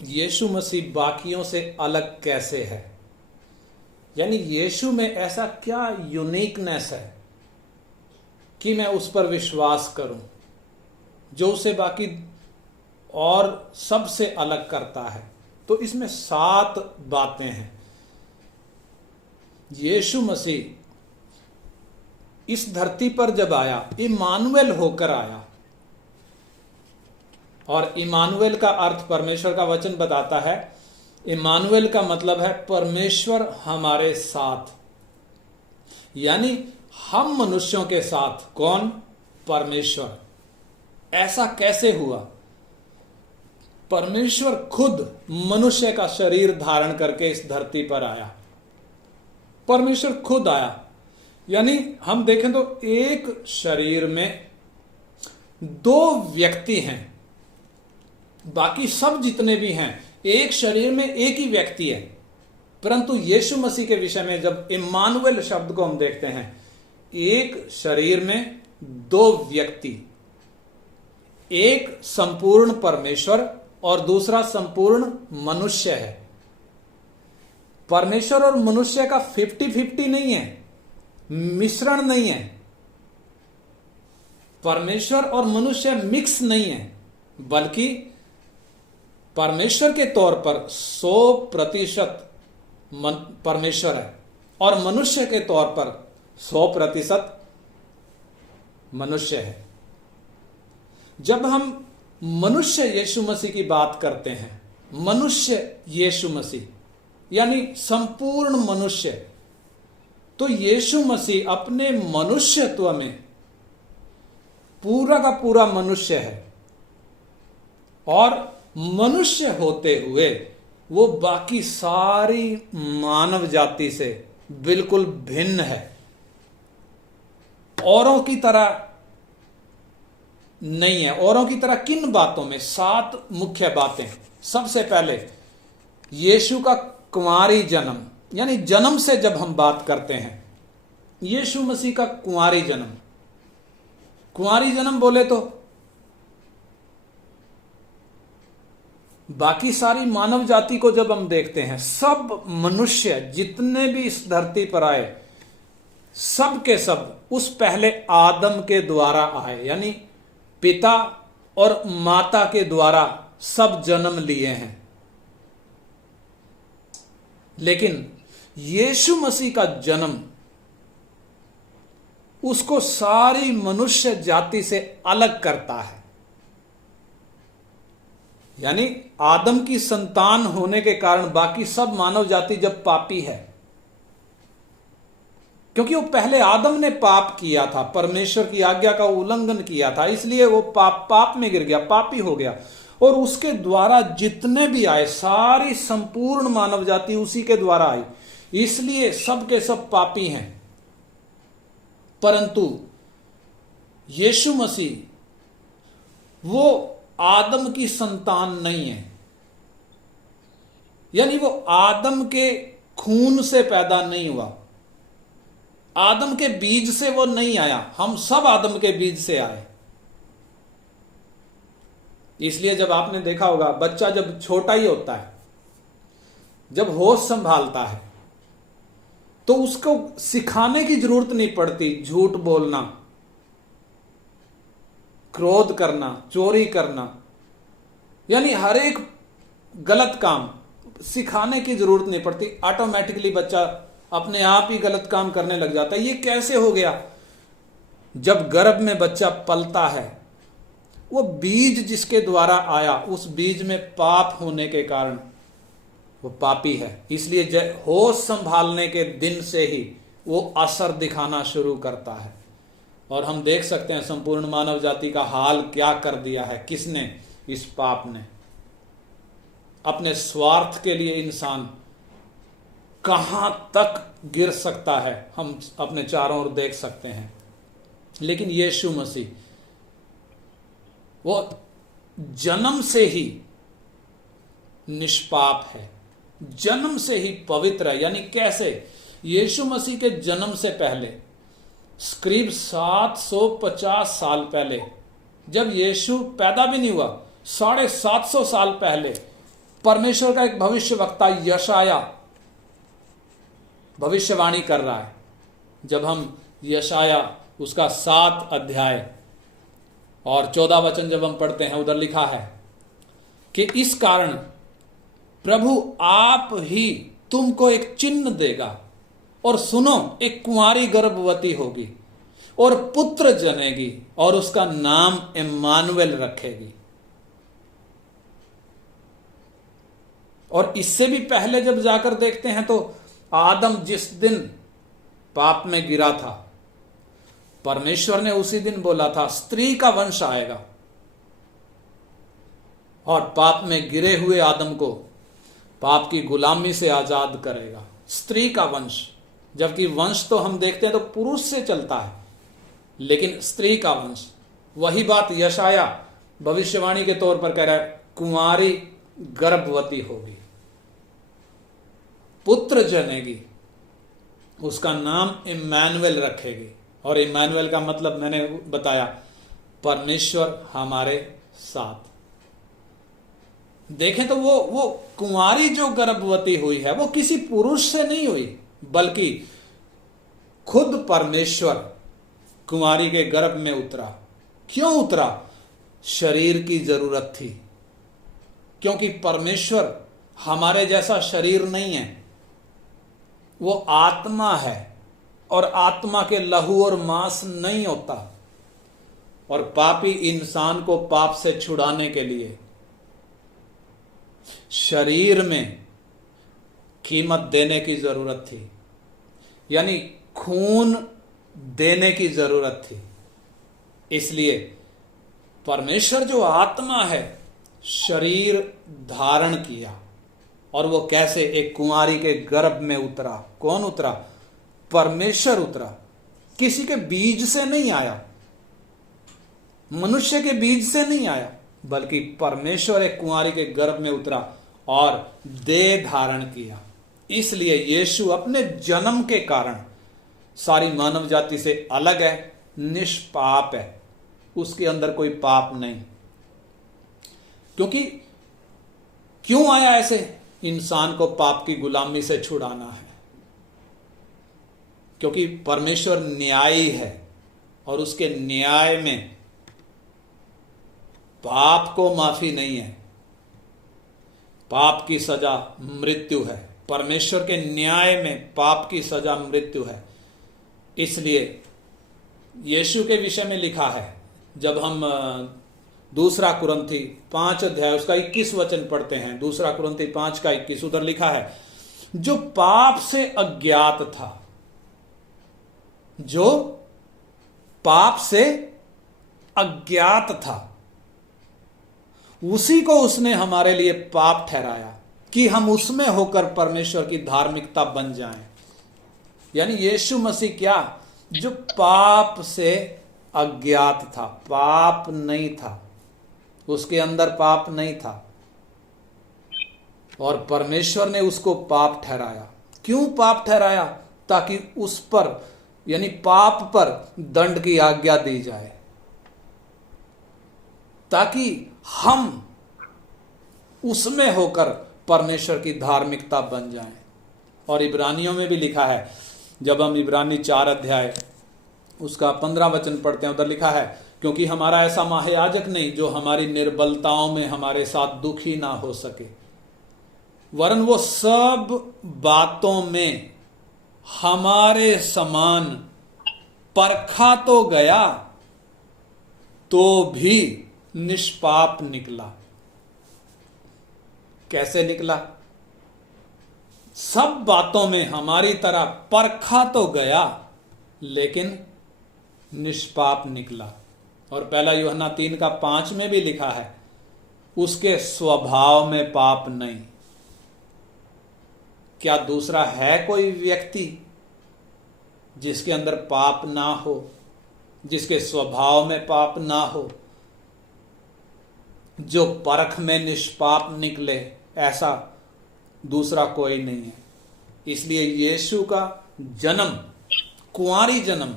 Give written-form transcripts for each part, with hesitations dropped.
यीशु मसीह बाकियों से अलग कैसे है, यानी यीशु में ऐसा क्या यूनिकनेस है कि मैं उस पर विश्वास करूं जो उसे बाकी और सबसे अलग करता है। तो इसमें 7 बातें हैं। यीशु मसीह इस धरती पर जब आया, इमानुएल होकर आया, और इमानुएल का अर्थ परमेश्वर का वचन बताता है, इमानुएल का मतलब है परमेश्वर हमारे साथ, यानी हम मनुष्यों के साथ। कौन? परमेश्वर। ऐसा कैसे हुआ? परमेश्वर खुद मनुष्य का शरीर धारण करके इस धरती पर आया। परमेश्वर खुद आया, यानी हम देखें तो एक शरीर में 2 व्यक्ति हैं, बाकी सब जितने भी हैं एक शरीर में एक ही व्यक्ति है। परंतु यीशु मसीह के विषय में जब इम्मानुएल शब्द को हम देखते हैं, एक शरीर में 2 व्यक्ति, एक संपूर्ण परमेश्वर और दूसरा संपूर्ण मनुष्य है। परमेश्वर और मनुष्य का 50-50 नहीं है, मिश्रण नहीं है। परमेश्वर और मनुष्य मिक्स नहीं है, बल्कि परमेश्वर के तौर पर 100% परमेश्वर है और मनुष्य के तौर पर 100% मनुष्य है। जब हम मनुष्य यीशु मसीह की बात करते हैं, मनुष्य यीशु मसीह यानी संपूर्ण मनुष्य, तो यीशु मसीह अपने मनुष्यत्व में पूरा का पूरा मनुष्य है, और मनुष्य होते हुए वो बाकी सारी मानव जाति से बिल्कुल भिन्न है। औरों की तरह नहीं है। औरों की तरह किन बातों में? 7 मुख्य बातें। सबसे पहले यीशु का कुंवारी जन्म, यानी जन्म से जब हम बात करते हैं, यीशु मसीह का कुंवारी जन्म। कुंवारी जन्म बोले तो बाकी सारी मानव जाति को जब हम देखते हैं, सब मनुष्य जितने भी इस धरती पर आए, सब के सब उस पहले आदम के द्वारा आए, यानी पिता और माता के द्वारा सब जन्म लिए हैं। लेकिन यीशु मसीह का जन्म उसको सारी मनुष्य जाति से अलग करता है। यानी आदम की संतान होने के कारण बाकी सब मानव जाति जब पापी है, क्योंकि वो पहले आदम ने पाप किया था, परमेश्वर की आज्ञा का उल्लंघन किया था, इसलिए वो पाप में गिर गया, पापी हो गया। और उसके द्वारा जितने भी आए, सारी संपूर्ण मानव जाति उसी के द्वारा आई, इसलिए सब के सब पापी हैं। परंतु यीशु मसीह वो आदम की संतान नहीं है, यानी वो आदम के खून से पैदा नहीं हुआ, आदम के बीज से वो नहीं आया। हम सब आदम के बीज से आए। इसलिए जब आपने देखा होगा, बच्चा जब छोटा ही होता है, जब होश संभालता है, तो उसको सिखाने की जरूरत नहीं पड़ती। झूठ बोलना, क्रोध करना, चोरी करना, यानी हर एक गलत काम सिखाने की जरूरत नहीं पड़ती। ऑटोमेटिकली बच्चा अपने आप ही गलत काम करने लग जाता है। ये कैसे हो गया? जब गर्भ में बच्चा पलता है, वो बीज जिसके द्वारा आया, उस बीज में पाप होने के कारण वो पापी है। इसलिए होश संभालने के दिन से ही वो असर दिखाना शुरू करता है। और हम देख सकते हैं संपूर्ण मानव जाति का हाल क्या कर दिया है। किसने? इस पाप ने। अपने स्वार्थ के लिए इंसान कहां तक गिर सकता है, हम अपने चारों ओर देख सकते हैं। लेकिन यीशु मसीह वो जन्म से ही निष्पाप है, जन्म से ही पवित्र है। यानी कैसे? यीशु मसीह के जन्म से पहले, करीब 750 साल पहले, जब यीशु पैदा भी नहीं हुआ, 750 साल पहले परमेश्वर का एक भविष्यवक्ता यशाया भविष्यवाणी कर रहा है। जब हम यशाया उसका 7 अध्याय और 14 वचन जब हम पढ़ते हैं, उधर लिखा है कि इस कारण प्रभु आप ही तुमको एक चिन्ह देगा, और सुनो, एक कुंवारी गर्भवती होगी और पुत्र जनेगी और उसका नाम इम्मानुएल रखेगी। और इससे भी पहले जब जाकर देखते हैं तो आदम जिस दिन पाप में गिरा था, परमेश्वर ने उसी दिन बोला था स्त्री का वंश आएगा और पाप में गिरे हुए आदम को पाप की गुलामी से आजाद करेगा। स्त्री का वंश, जबकि वंश तो हम देखते हैं तो पुरुष से चलता है, लेकिन स्त्री का वंश। वही बात यशाया भविष्यवाणी के तौर पर कह रहा है, कुंवारी गर्भवती होगी, पुत्र जनेगी, उसका नाम इम्मानुएल रखेगी। और इम्मानुएल का मतलब मैंने बताया, परमेश्वर हमारे साथ। देखें तो वो कुंवारी जो गर्भवती हुई है वो किसी पुरुष से नहीं हुई, बल्कि खुद परमेश्वर कुंवारी के गर्भ में उतरा। क्यों उतरा? शरीर की जरूरत थी, क्योंकि परमेश्वर हमारे जैसा शरीर नहीं है, वो आत्मा है, और आत्मा के लहू और मांस नहीं होता। और पापी इंसान को पाप से छुड़ाने के लिए शरीर में कीमत देने की जरूरत थी, यानी खून देने की जरूरत थी। इसलिए परमेश्वर जो आत्मा है शरीर धारण किया। और वो कैसे? एक कुंवारी के गर्भ में उतरा। कौन उतरा? परमेश्वर उतरा। किसी के बीज से नहीं आया, मनुष्य के बीज से नहीं आया, बल्कि परमेश्वर एक कुंवारी के गर्भ में उतरा और देह धारण किया। इसलिए यीशु अपने जन्म के कारण सारी मानव जाति से अलग है, निष्पाप है, उसके अंदर कोई पाप नहीं। क्योंकि क्यों आया ऐसे? इंसान को पाप की गुलामी से छुड़ाना है, क्योंकि परमेश्वर न्यायी है और उसके न्याय में पाप को माफी नहीं है। पाप की सजा मृत्यु है। परमेश्वर के न्याय में पाप की सजा मृत्यु है। इसलिए यीशु के विषय में लिखा है, जब हम 2 कुरिन्थी 5 अध्याय उसका 21 वचन पढ़ते हैं, 2 कुरिन्थी 5 का 21, उधर लिखा है, जो पाप से अज्ञात था, जो पाप से अज्ञात था, उसी को उसने हमारे लिए पाप ठहराया कि हम उसमें होकर परमेश्वर की धार्मिकता बन जाएं। यानी यीशु मसीह क्या? जो पाप से अज्ञात था, पाप नहीं था, उसके अंदर पाप नहीं था, और परमेश्वर ने उसको पाप ठहराया। क्यों पाप ठहराया? ताकि उस पर, यानी पाप पर दंड की आज्ञा दी जाए, ताकि हम उसमें होकर परमेश्वर की धार्मिकता बन जाएं। और इब्रानियों में भी लिखा है, जब हम इब्रानी 4 अध्याय उसका 15 वचन पढ़ते हैं, उधर लिखा है, क्योंकि हमारा ऐसा महायाजक नहीं जो हमारी निर्बलताओं में हमारे साथ दुखी ना हो सके, वरन वो सब बातों में हमारे समान परखा तो गया तो भी निष्पाप निकला। कैसे निकला? सब बातों में हमारी तरह परखा तो गया, लेकिन निष्पाप निकला। और 1 यूहन्ना 3 का 5 में भी लिखा है, उसके स्वभाव में पाप नहीं। क्या दूसरा है कोई व्यक्ति जिसके अंदर पाप ना हो, जिसके स्वभाव में पाप ना हो, जो परख में निष्पाप निकले? ऐसा दूसरा कोई नहीं है। इसलिए यीशु का जन्म, कुंवारी जन्म,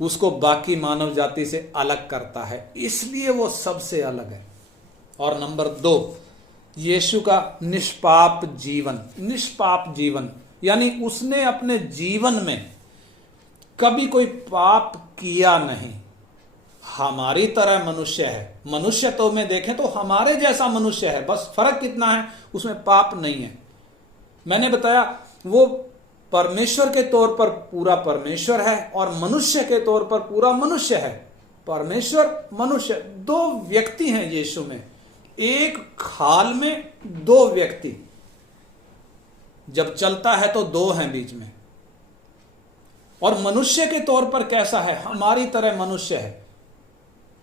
उसको बाकी मानव जाति से अलग करता है, इसलिए वो सबसे अलग है। और नंबर 2, यीशु का निष्पाप जीवन, निष्पाप जीवन यानी उसने अपने जीवन में कभी कोई पाप किया नहीं। हमारी तरह मनुष्य है, मनुष्यत्व में देखें तो हमारे जैसा मनुष्य है, बस फर्क कितना है, उसमें पाप नहीं है। मैंने बताया वो परमेश्वर के तौर पर पूरा परमेश्वर है और मनुष्य के तौर पर पूरा मनुष्य है। परमेश्वर मनुष्य, दो व्यक्ति हैं यीशु में, एक खाल में दो व्यक्ति। जब चलता है तो दो हैं बीच में। और मनुष्य के तौर पर कैसा है, हमारी तरह मनुष्य है,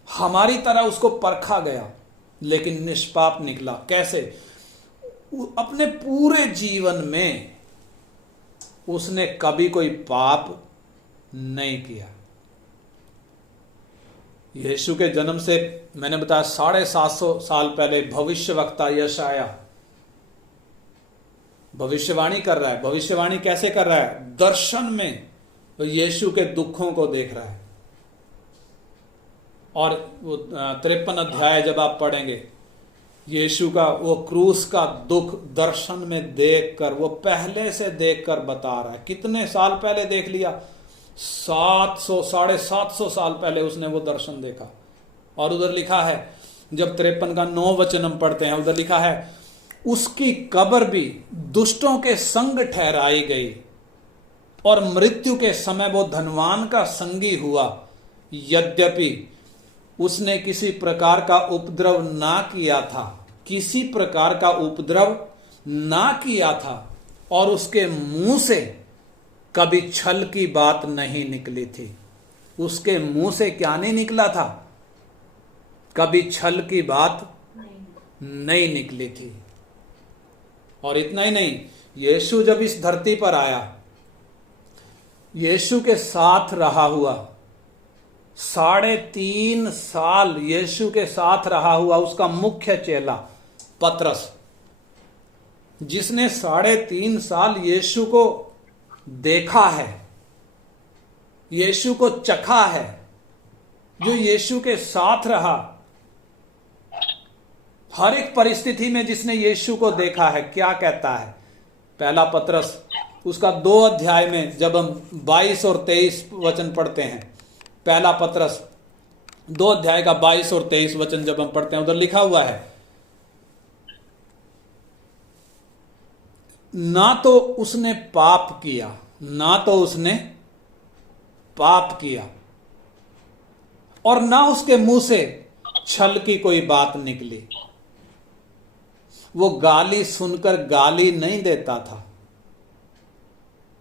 हमारी तरह उसको परखा गया लेकिन निष्पाप निकला। कैसे? अपने पूरे जीवन में उसने कभी कोई पाप नहीं किया। यीशु के जन्म से मैंने बताया 750 साल पहले भविष्यवक्ता यशाया भविष्यवाणी कर रहा है। भविष्यवाणी कैसे कर रहा है? दर्शन में यीशु के दुखों को देख रहा है। और वो 53 अध्याय जब आप पढ़ेंगे, यीशु का वो क्रूस का दुख दर्शन में देखकर, वो पहले से देखकर बता रहा है। कितने साल पहले देख लिया? 750 साल पहले उसने वो दर्शन देखा। और उधर लिखा है, जब 53 का 9 वचन हम पढ़ते हैं, उधर लिखा है उसकी कब्र भी दुष्टों के संग ठहराई गई और मृत्यु के समय वो धनवान का संगी हुआ। यद्यपि उसने किसी प्रकार का उपद्रव ना किया था, किसी प्रकार का उपद्रव ना किया था, और उसके मुंह से कभी छल की बात नहीं निकली थी। उसके मुंह से क्या नहीं निकला था? कभी छल की बात नहीं निकली थी। और इतना ही नहीं, यीशु जब इस धरती पर आया, यीशु के साथ रहा हुआ 3.5 साल यीशु के साथ रहा हुआ उसका मुख्य चेला पतरस, जिसने 3.5 साल यीशु को देखा है, यीशु को चखा है, जो यीशु के साथ रहा हर एक परिस्थिति में, जिसने यीशु को देखा है, क्या कहता है? पहला पतरस उसका 2 अध्याय में जब हम 22 और 23 वचन पढ़ते हैं, पहला पतरस 2 अध्याय का 22 और 23 वचन जब हम पढ़ते हैं, उधर लिखा हुआ है, ना तो उसने पाप किया, ना तो उसने पाप किया, और ना उसके मुंह से छल की कोई बात निकली। वो गाली सुनकर गाली नहीं देता था,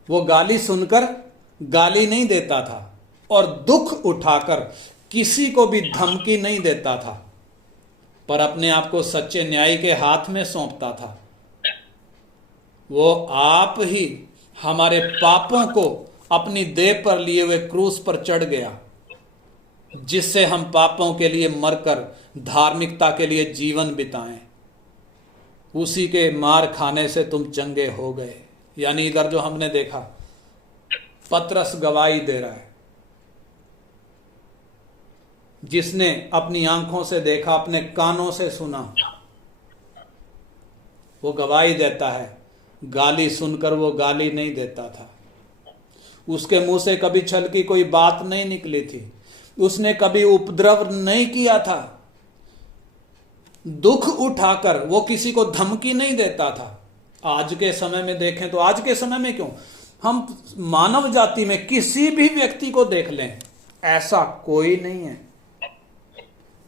वो गाली सुनकर गाली नहीं देता था, और दुख उठाकर किसी को भी धमकी नहीं देता था, पर अपने आप को सच्चे न्यायी के हाथ में सौंपता था। वो आप ही हमारे पापों को अपनी देह पर लिए हुए क्रूस पर चढ़ गया, जिससे हम पापों के लिए मरकर धार्मिकता के लिए जीवन बिताएं। उसी के मार खाने से तुम चंगे हो गए। यानी इधर जो हमने देखा, पतरस गवाही दे रहा है, जिसने अपनी आंखों से देखा, अपने कानों से सुना, वो गवाही देता है। गाली सुनकर वो गाली नहीं देता था, उसके मुंह से कभी छल की कोई बात नहीं निकली थी, उसने कभी उपद्रव नहीं किया था, दुख उठाकर वो किसी को धमकी नहीं देता था। आज के समय में देखें तो, आज के समय में क्यों, हम मानव जाति में किसी भी व्यक्ति को देख लें, ऐसा कोई नहीं है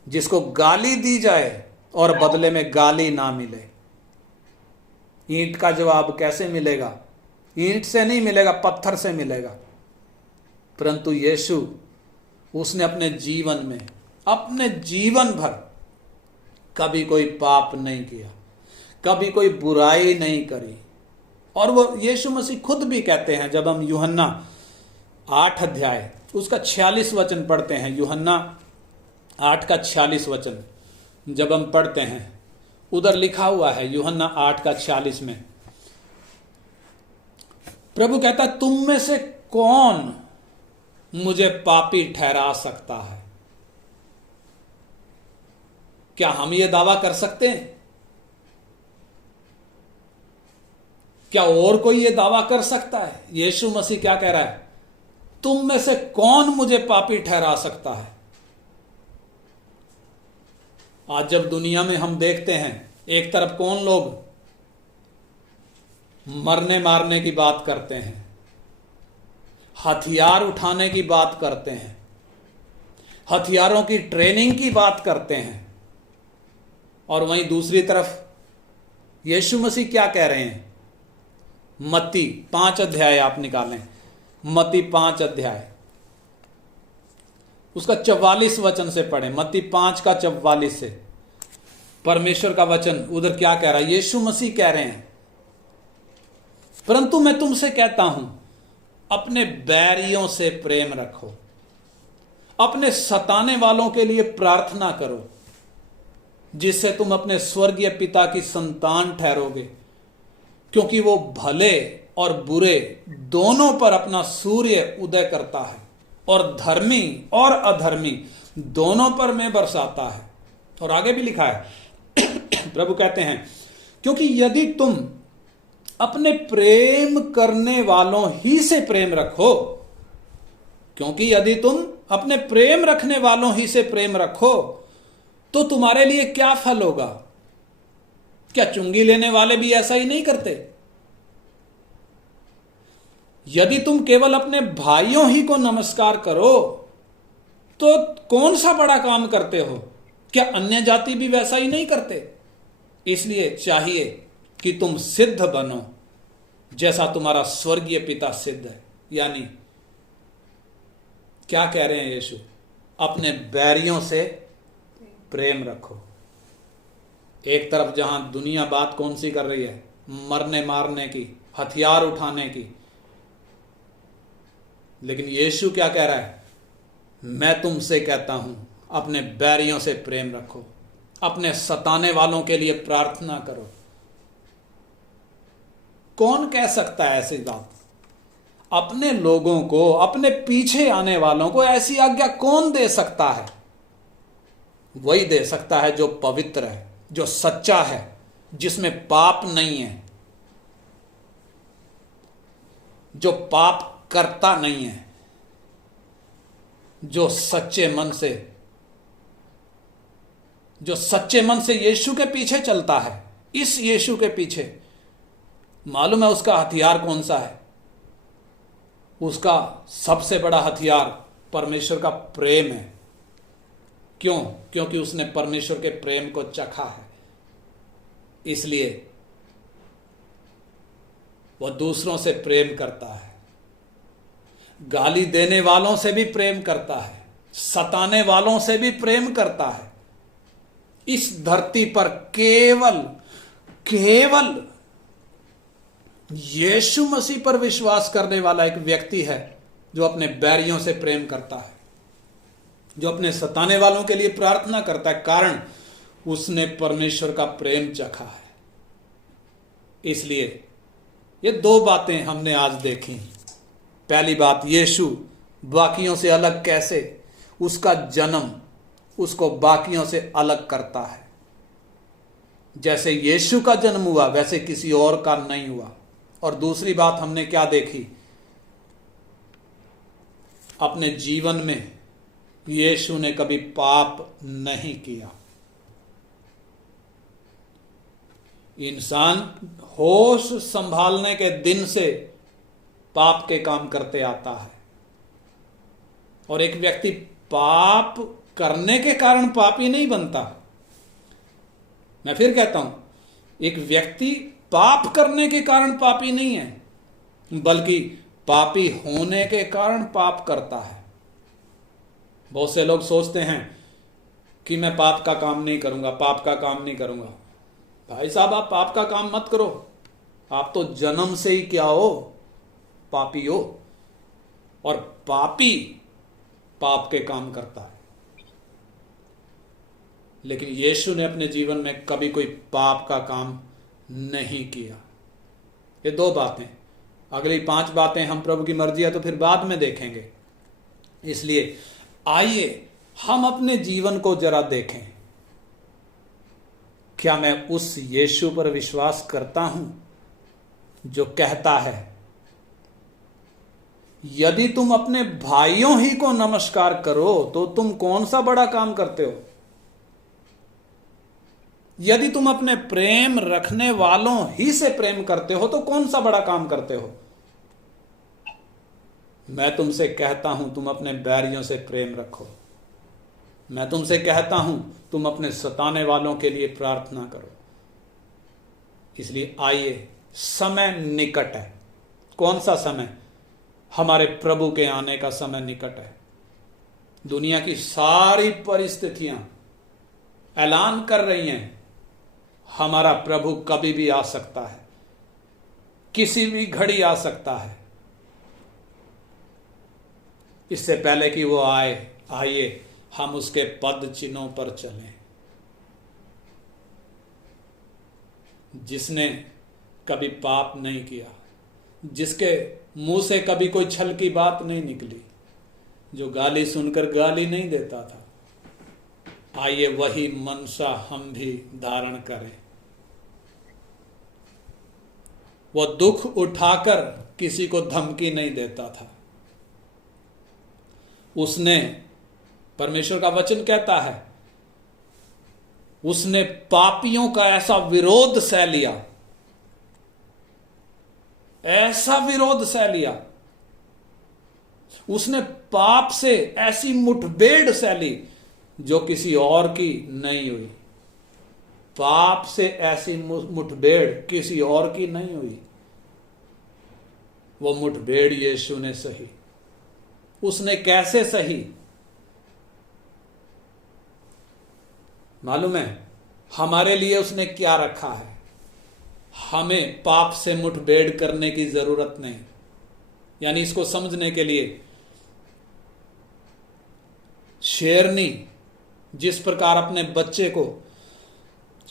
जिसको गाली दी जाए और बदले में गाली ना मिले। ईंट का जवाब कैसे मिलेगा? ईंट से नहीं मिलेगा, पत्थर से मिलेगा। परंतु यीशु, उसने अपने जीवन में, अपने जीवन भर कभी कोई पाप नहीं किया, कभी कोई बुराई नहीं करी। और वो यीशु मसीह खुद भी कहते हैं, जब हम यूहन्ना 8 अध्याय उसका 46 वचन पढ़ते हैं, यूहन्ना 8 का 46 वचन जब हम पढ़ते हैं, उधर लिखा हुआ है यूहन्ना 8 का 46 में, प्रभु कहता है, तुम में से कौन मुझे पापी ठहरा सकता है? क्या हम ये दावा कर सकते हैं? क्या और कोई ये दावा कर सकता है? यीशु मसीह क्या कह रहा है? तुम में से कौन मुझे पापी ठहरा सकता है? आज जब दुनिया में हम देखते हैं, एक तरफ कौन लोग मरने मारने की बात करते हैं, हथियार उठाने की बात करते हैं, हथियारों की ट्रेनिंग की बात करते हैं, और वहीं दूसरी तरफ यीशु मसीह क्या कह रहे हैं? मत्ती 5 अध्याय आप निकालें, मत्ती 5 अध्याय उसका 44 वचन से पढ़ें। मत्ती 5 का 44 से परमेश्वर का वचन उधर क्या कह रहा है? यीशु मसीह कह रहे हैं, परंतु मैं तुमसे कहता हूं, अपने बैरियों से प्रेम रखो, अपने सताने वालों के लिए प्रार्थना करो, जिससे तुम अपने स्वर्गीय पिता की संतान ठहरोगे, क्योंकि वो भले और बुरे दोनों पर अपना सूर्य उदय करता है और धर्मी और अधर्मी दोनों पर में बरसाता है। और आगे भी लिखा है प्रभु कहते हैं, क्योंकि यदि तुम अपने प्रेम करने वालों ही से प्रेम रखो, क्योंकि यदि तुम अपने प्रेम रखने वालों ही से प्रेम रखो, तो तुम्हारे लिए क्या फल होगा? क्या चुंगी लेने वाले भी ऐसा ही नहीं करते? यदि तुम केवल अपने भाइयों ही को नमस्कार करो, तो कौन सा बड़ा काम करते हो? क्या अन्य जाति भी वैसा ही नहीं करते? इसलिए चाहिए कि तुम सिद्ध बनो, जैसा तुम्हारा स्वर्गीय पिता सिद्ध है। यानी क्या कह रहे हैं यीशु? अपने बैरियों से प्रेम रखो। एक तरफ जहां दुनिया बात कौन सी कर रही है? मरने मारने की, हथियार उठाने की, लेकिन यीशु क्या कह रहा है? मैं तुमसे कहता हूं, अपने बैरियों से प्रेम रखो, अपने सताने वालों के लिए प्रार्थना करो। कौन कह सकता है ऐसी बात? अपने लोगों को, अपने पीछे आने वालों को ऐसी आज्ञा कौन दे सकता है? वही दे सकता है जो पवित्र है, जो सच्चा है, जिसमें पाप नहीं है, जो पाप करता नहीं है, जो सच्चे मन से यीशु के पीछे चलता है। इस यीशु के पीछे मालूम है उसका हथियार कौन सा है? उसका सबसे बड़ा हथियार परमेश्वर का प्रेम है। क्यों? क्योंकि उसने परमेश्वर के प्रेम को चखा है, इसलिए वह दूसरों से प्रेम करता है, गाली देने वालों से भी प्रेम करता है, सताने वालों से भी प्रेम करता है। इस धरती पर केवल यीशु मसीह पर विश्वास करने वाला एक व्यक्ति है जो अपने बैरियों से प्रेम करता है, जो अपने सताने वालों के लिए प्रार्थना करता है, कारण उसने परमेश्वर का प्रेम चखा है। इसलिए ये 2 बातें हमने आज देखी। पहली बात, यीशु बाकियों से अलग कैसे? उसका जन्म उसको बाकियों से अलग करता है। जैसे यीशु का जन्म हुआ वैसे किसी और का नहीं हुआ। और दूसरी बात हमने क्या देखी? अपने जीवन में यीशु ने कभी पाप नहीं किया। इंसान होश संभालने के दिन से पाप के काम करते आता है, और एक व्यक्ति पाप करने के कारण पापी नहीं बनता। मैं फिर कहता हूं, एक व्यक्ति पाप करने के कारण पापी नहीं है, बल्कि पापी होने के कारण पाप करता है। बहुत से लोग सोचते हैं कि मैं पाप का काम नहीं करूंगा, पाप का काम नहीं करूंगा। भाई साहब, आप पाप का काम मत करो। आप तो जन्म से ही क्या हो? पापी हो। और पापी पाप के काम करता है। लेकिन यीशु ने अपने जीवन में कभी कोई पाप का काम नहीं किया। ये 2 बातें। अगली 5 बातें हम प्रभु की मर्जी है तो फिर बाद में देखेंगे। इसलिए आइए हम अपने जीवन को जरा देखें। क्या मैं उस यीशु पर विश्वास करता हूं जो कहता है, यदि तुम अपने भाइयों ही को नमस्कार करो तो तुम कौन सा बड़ा काम करते हो? यदि तुम अपने प्रेम रखने वालों ही से प्रेम करते हो तो कौन सा बड़ा काम करते हो? मैं तुमसे कहता हूं तुम अपने बैरियों से प्रेम रखो। मैं तुमसे कहता हूं तुम अपने सताने वालों के लिए प्रार्थना करो। इसलिए आइए, समय निकट है। कौन सा समय? हमारे प्रभु के आने का समय निकट है। दुनिया की सारी परिस्थितियां ऐलान कर रही हैं हमारा प्रभु कभी भी आ सकता है, किसी भी घड़ी आ सकता है। इससे पहले कि वो आए, आइए हम उसके पद चिन्हों पर चलें। जिसने कभी पाप नहीं किया, जिसके मुंह से कभी कोई छल की बात नहीं निकली, जो गाली सुनकर गाली नहीं देता था, आइए वही मनसा हम भी धारण करें। वो दुख उठाकर किसी को धमकी नहीं देता था। उसने, परमेश्वर का वचन कहता है, उसने पापियों का ऐसा विरोध सह लिया, ऐसा विरोध सह लिया। उसने पाप से ऐसी मुठभेड़ सह ली जो किसी और की नहीं हुई। पाप से ऐसी मुठभेड़ किसी और की नहीं हुई। वो मुठभेड़ यीशु ने सही। उसने कैसे सही? मालूम है हमारे लिए उसने क्या रखा है? हमें पाप से मुठभेड़ करने की जरूरत नहीं। यानी इसको समझने के लिए, शेरनी जिस प्रकार अपने बच्चे को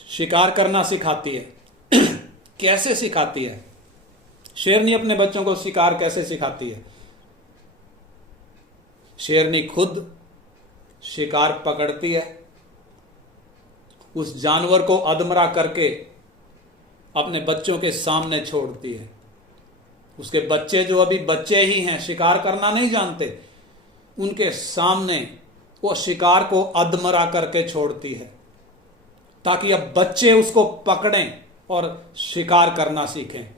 शिकार करना सिखाती है कैसे सिखाती है? शेरनी अपने बच्चों को शिकार कैसे सिखाती है? शेरनी खुद शिकार पकड़ती है, उस जानवर को अधमरा करके अपने बच्चों के सामने छोड़ती है। उसके बच्चे जो अभी बच्चे ही हैं, शिकार करना नहीं जानते, उनके सामने वो शिकार को अधमरा करके छोड़ती है ताकि अब बच्चे उसको पकड़ें और शिकार करना सीखें।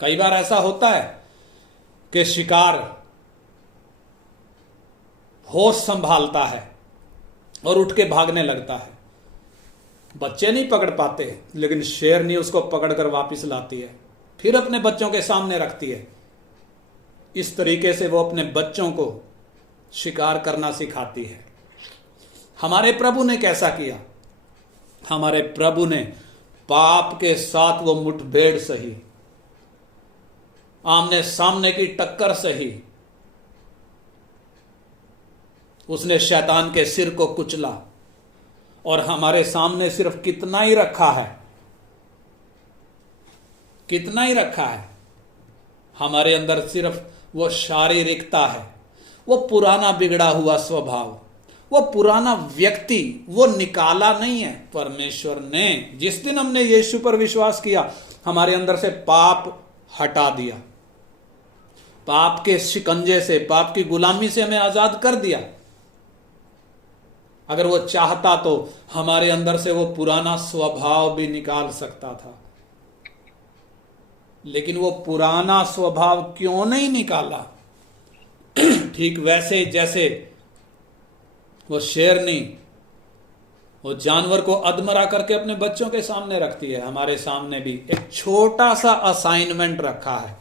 कई बार ऐसा होता है कि शिकार होश संभालता है और उठ के भागने लगता है। बच्चे नहीं पकड़ पाते, लेकिन शेरनी उसको पकड़कर वापस लाती है, फिर अपने बच्चों के सामने रखती है। इस तरीके से वो अपने बच्चों को शिकार करना सिखाती है। हमारे प्रभु ने कैसा किया? हमारे प्रभु ने पाप के साथ वो मुठभेड़ सही, आमने सामने की टक्कर सही। उसने शैतान के सिर को कुचला और हमारे सामने सिर्फ कितना ही रखा है, कितना ही रखा है? हमारे अंदर सिर्फ वो शारीरिकता है, वो पुराना बिगड़ा हुआ स्वभाव, वो पुराना व्यक्ति, वो निकाला नहीं है। परमेश्वर ने जिस दिन हमने यीशु पर विश्वास किया, हमारे अंदर से पाप हटा दिया, पाप के शिकंजे से, पाप की गुलामी से हमें आजाद कर दिया। अगर वो चाहता तो हमारे अंदर से वो पुराना स्वभाव भी निकाल सकता था, लेकिन वो पुराना स्वभाव क्यों नहीं निकाला? ठीक वैसे जैसे वो शेरनी वो जानवर को अधमरा करके अपने बच्चों के सामने रखती है, हमारे सामने भी एक छोटा सा असाइनमेंट रखा है।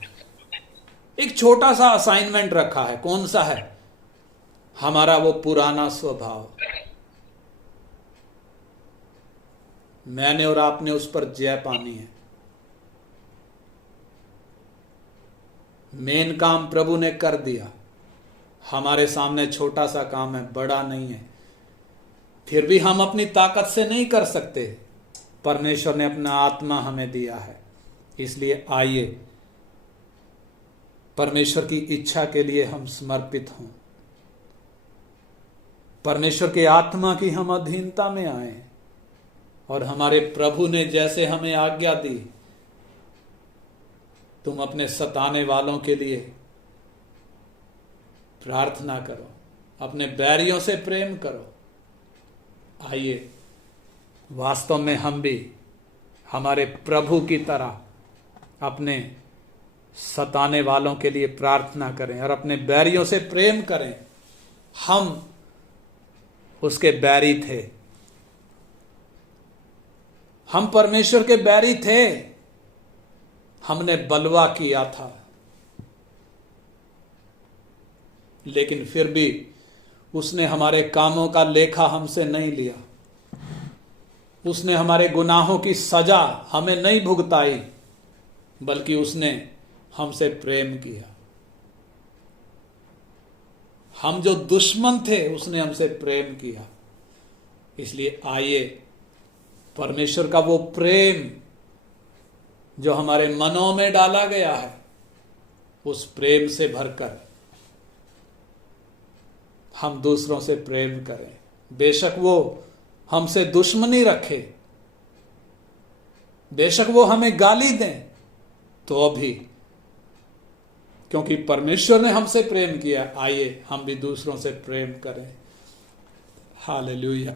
एक छोटा सा असाइनमेंट रखा है। कौन सा है? हमारा वो पुराना स्वभाव। मैंने और आपने उस पर जय पानी है। मेन काम प्रभु ने कर दिया, हमारे सामने छोटा सा काम है, बड़ा नहीं है। फिर भी हम अपनी ताकत से नहीं कर सकते, परमेश्वर ने अपना आत्मा हमें दिया है। इसलिए आइए परमेश्वर की इच्छा के लिए हम समर्पित हों, परमेश्वर की आत्मा की हम अधीनता में आए और हमारे प्रभु ने जैसे हमें आज्ञा दी तुम अपने सताने वालों के लिए प्रार्थना करो, अपने बैरियों से प्रेम करो। आइए वास्तव में हम भी हमारे प्रभु की तरह अपने सताने वालों के लिए प्रार्थना करें और अपने बैरियों से प्रेम करें। हम उसके बैरी थे, हम परमेश्वर के बैरी थे, हमने बलवा किया था, लेकिन फिर भी उसने हमारे कामों का लेखा हमसे नहीं लिया। उसने हमारे गुनाहों की सजा हमें नहीं भुगताई, बल्कि उसने हमसे प्रेम किया। हम जो दुश्मन थे उसने हमसे प्रेम किया। इसलिए आइए परमेश्वर का वो प्रेम जो हमारे मनों में डाला गया है, उस प्रेम से भरकर हम दूसरों से प्रेम करें। बेशक वो हमसे दुश्मनी रखे, बेशक वो हमें गाली दें, तो भी क्योंकि परमेश्वर ने हमसे प्रेम किया, आइए हम भी दूसरों से प्रेम करें। हालेलुया।